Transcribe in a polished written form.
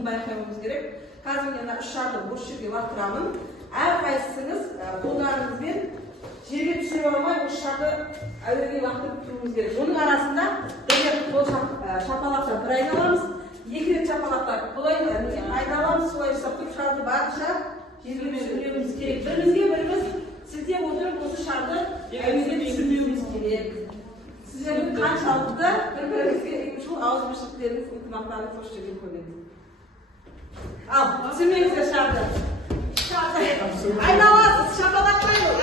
мынаны байқауымыз керек. Қазір мен 3 шарды осы жерге лақтырамын. Әрқайсыңыз қолдарыңызбен жерге түсіре алмай осы шарды әуеге лақтырып тұруыңыз керек. Оның арасында бір рет қол шапалақтап бір айналамыз, 2 рет шапалақтап бұлай айналамыз, солай жасап тұрып шарды барынша жерге түсіруіміз керек. Бірімізге-біріміз сілтеп отырып осы шарды әуеге түсірмеуіміз керек. Сіздердің қаншалықты бір-біріңізге ауызбіршіліктеріңіз, ынтымақтарыңыз осы жерге көрінеді. Ал, түсірмеңіздер шарды. Айналасыз, шапалақтаймыз,